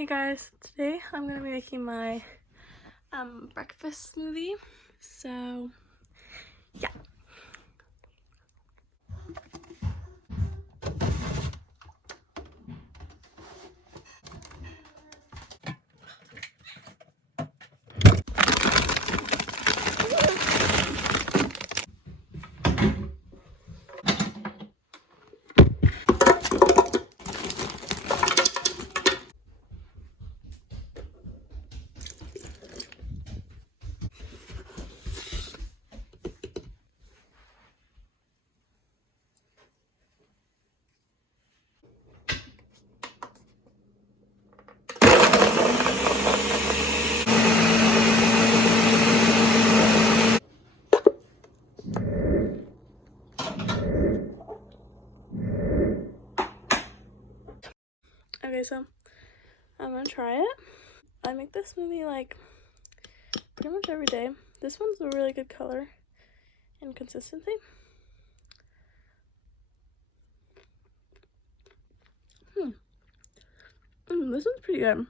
Hey guys, today I'm gonna be making my breakfast smoothie. So yeah. Okay, so I'm gonna try it. I make this smoothie like pretty much every day. This one's a really good color and consistency. This one's pretty good.